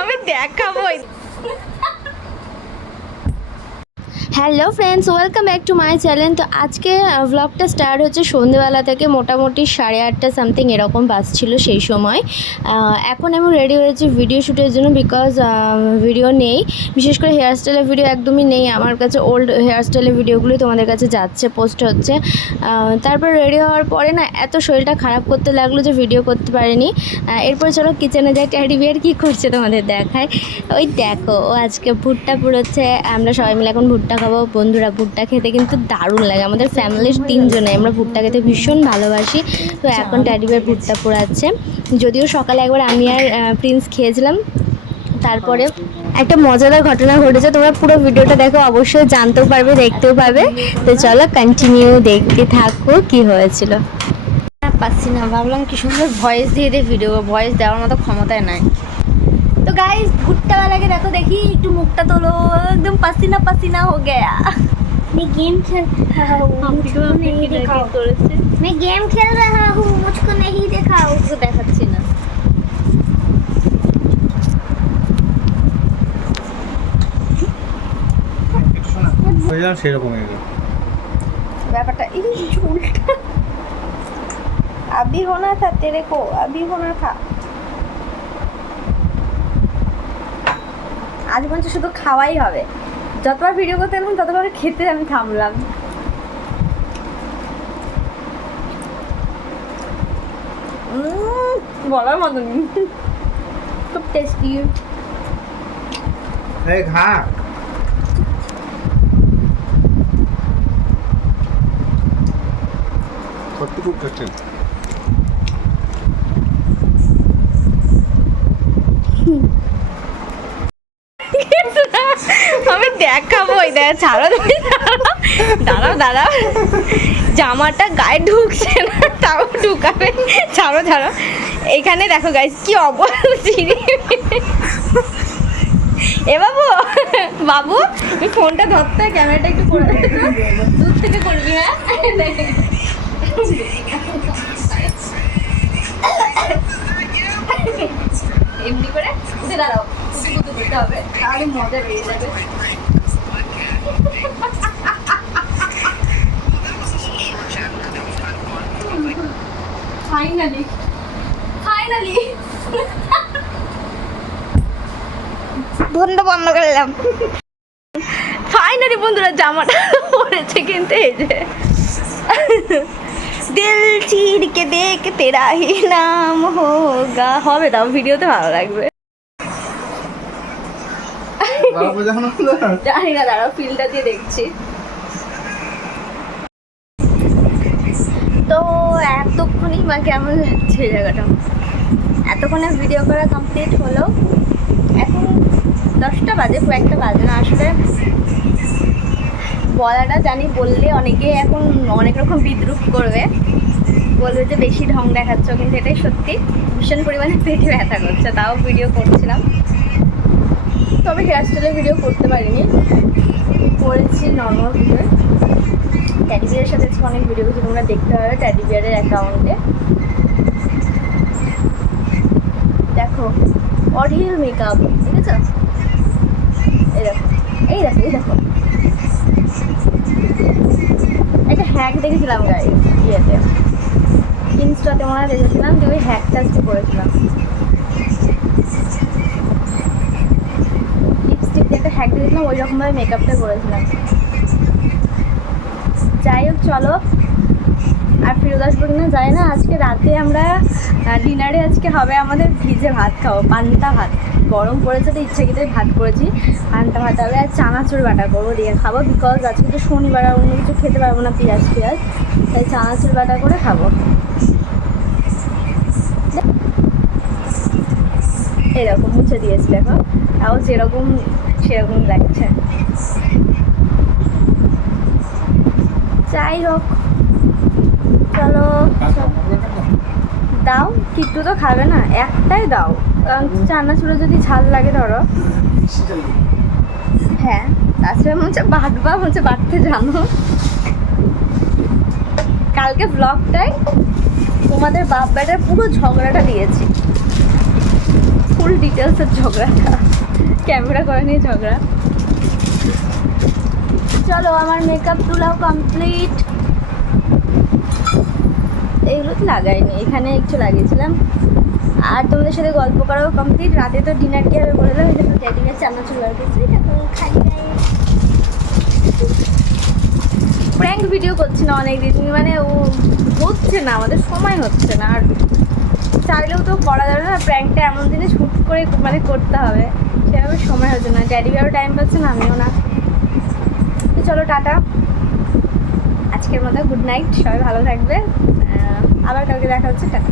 আমি দেখাবো hello friends, welcome back to my channel. তো আজকে ব্লগটা স্টার্ট হচ্ছে সন্ধেবেলা থেকে, মোটামুটি সাড়ে আটটা সামথিং এরকম বাজছিল সেই সময়। এখন আমি রেডি হয়েছি ভিডিও শ্যুটের জন্য বিকজ ভিডিও নেই। বিশেষ করে হেয়ারস্টাইলের ভিডিও একদমই নেই। আমার কাছে ওল্ড হেয়ারস্টাইলের ভিডিওগুলোই তোমাদের কাছে যাচ্ছে পোস্ট হচ্ছে। তারপর রেডি হওয়ার পরে না, এত শরীরটা খারাপ করতে লাগল যে ভিডিও করতে পারিনি। এরপর চলো কিচেনে যাই। ট্যাডি বিয়ার কী করছে তোমাদের দেখায়? ওই দেখো, ও আজকে ভুট্টা পুরোচ্ছে আমরা সবাই মিলে এখন ভুট্টা খাব বন্ধুরা ভুট্টা খেতে কিন্তু দারুণ লাগে। আমাদের ফ্যামিলির তিনজনে আমরা ভুট্টা খেতে ভীষণ ভালোবাসি। তো এখন ট্যাডি বিয়ার ভুট্টা পোড়াচ্ছে। যদিও সকালে একবার আমি আর প্রিন্স খেয়েছিলাম তারপরে একটা মজাদার ঘটনা ঘটেছে। তোমরা পুরো ভিডিওটা দেখো অবশ্যই জানতেও পারবে দেখতেও পারবে তো চলো কন্টিনিউ দেখতে থাকো কি হয়েছিল। পাচ্ছি না ভাবলাম কি সুন্দর ভয়েস দিয়ে দিয়ে ভিডিও ভয়েস দেওয়ার মতো ক্ষমতায় নাই। তো গাইস ভুট্টাওয়ালাকে দেখো দেখি একটু মুখটা তোলো একদম পাসিনা পাসিনা হো গয়া मैं गेम खेल रहा हूँ मुझको नहीं दिखाओ मैं गेम खेल रहा हूँ मुझको नहीं दिखाओ ওকে দেখাচ্ছি না হয়ে যান সেরকম হয়ে গেল ব্যাপারটা এই চুলটা अभी होना था तेरे को अभी होना था আজ পর্যন্ত শুধু খাওয়াই হবে। যতবার ভিডিও করতে এলাম, ততবার খেতে আমি থামলাম। বলার মতন খুব টেস্টি সত্যি খুব টেস্টি আমি দেখাবো এই দেখা, ছাড়ো তুমি দাঁড়াও দাঁড়াও। জামাটা গায়ে ঢুকছে না, তাও ঢুকাবে। ছাড়ো ছাড়ো। এখানে দেখো গাইস কি অবস্থি এ বাবু বাবু তুই ফোনটা ধরতে, ক্যামেরাটা একটু করে দূর থেকে করবি হ্যাঁ? এমনি করে? উঠে দাঁড়াও, উঠে দিতে হবে। তাহলে মজা বেরিয়ে যাবে। ফাইনালি ফাইনালি বন্ধ বন্ধ করলাম। ফাইনালি বন্ধুরা জামাটা পড়েছে কিন্তু এই যে। দিল চির কে দেখ তেরা হি নাম হোগা। হবে তাও ভিডিওতে ভালো লাগবে। জানি না, দাঁড়াও ফিল্ডটা দিয়ে দেখছি। তো এতক্ষণই মা কেমন লাগছে জায়গাটা? এতক্ষণে ভিডিও করা কমপ্লিট হলো। এখন দশটা বাজে, খুব একটা বাজে না। আসলে বলাটা জানি, বললে অনেকে এখন অনেক রকম বিদ্রুপ করবে। বলবে যে বেশি ঢং দেখাচ্ছ, কিন্তু এটাই সত্যি। ভীষণ পরিমাণে পেটে ব্যথা করছে, তাও ভিডিও করছিলাম। তবে হেয়ার স্টাইলের ভিডিও করতে পারিনি। করেছি নর্মাল ভিডিও ট্যাডি বিয়ারের সাথে অনেক ভিডিও কিছু তোমরা দেখতে পাবে ট্যাডি বিয়ারের অ্যাকাউন্টে দেখো অডিয়াল মেকআপ ঠিক আছে এই দেখো এই দেখো এই দেখো। একটা হ্যাক দেখেছিলাম গাই ইয়েতে। ইনস্টাতে মনে হয় দেখেছিলাম যে ওই হ্যাকটা করেছিলাম লিপস্টিক দিয়ে একটা হ্যাক দিয়েছিলাম ওই রকমভাবে মেকআপটা করেছিলাম যাই হোক, চলো। আর ফিরোজ আসব কিনা যাই না, আজকে রাতে আমরা ডিনারে আজকে হবে আমাদের ভিজে ভাত খাব, পান্তা ভাত। গরম পড়েছে তো ইচ্ছাকৃত ভাত করেছি। পান্তা ভাত হবে আর চানাচুর বাটা করব দিয়ে খাব বিকজ আজকে তো শনিবার আর অন্য কিছু খেতে পারব না পেঁয়াজ পেঁয়াজ তাই চানাচুর বাটা করে খাব। এরকম মুছে দিয়েছি দেখো। তাও যেরকম সেরকম লাগছে। যাই হোক, চলো। দাও কিট্টু তো খাবে না, একটাই দাও। কারণ চানাচুরে যদি ঝাল লাগে ধরো। হ্যাঁ তাছাড়া হচ্ছে বাটবা হচ্ছে বাটতে জানো। কালকে ব্লগটাই তোমাদের বাপ বেটার পুরো ঝগড়াটা দিয়েছি। ফুল ডিটেলসের ঝগড়াটা। ক্যামেরা করে নিয়ে ঝগড়া। চলো, আমার মেকআপ তুলাও কমপ্লিট এগুলো তো লাগাইনি, এখানে একটু লাগিয়েছিলাম। আর তোমাদের সাথে গল্প করাও কমপ্লিট রাতে তো ডিনার কি হবে বলে দিলাম এটা তো ড্যাডিংয়ের চামচ বার করছি এখন খালি গায়ে প্র্যাঙ্ক ভিডিও করছি না অনেক দিন মানে ও হচ্ছে না, আমাদের সময় হচ্ছে না। আর চাইলেও তো করা যাবে না। প্র্যাঙ্কটা এমন জিনিস হুট করে মানে করতে হবে। সেভাবে সময় হচ্ছে না। ড্যাডি আরও টাইম পাচ্ছে না, আমিও না। তো চলো, টাটা। আজকের মতো গুড নাইট সবাই ভালো থাকবে। আবার কাউকে দেখা হচ্ছে, টাটা।